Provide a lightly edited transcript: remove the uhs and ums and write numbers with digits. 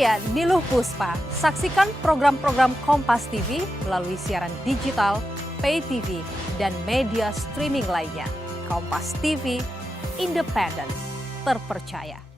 Saya Niluh Puspa. Saksikan program-program Kompas TV melalui siaran digital, pay TV, dan media streaming lainnya. Kompas TV, independen, terpercaya.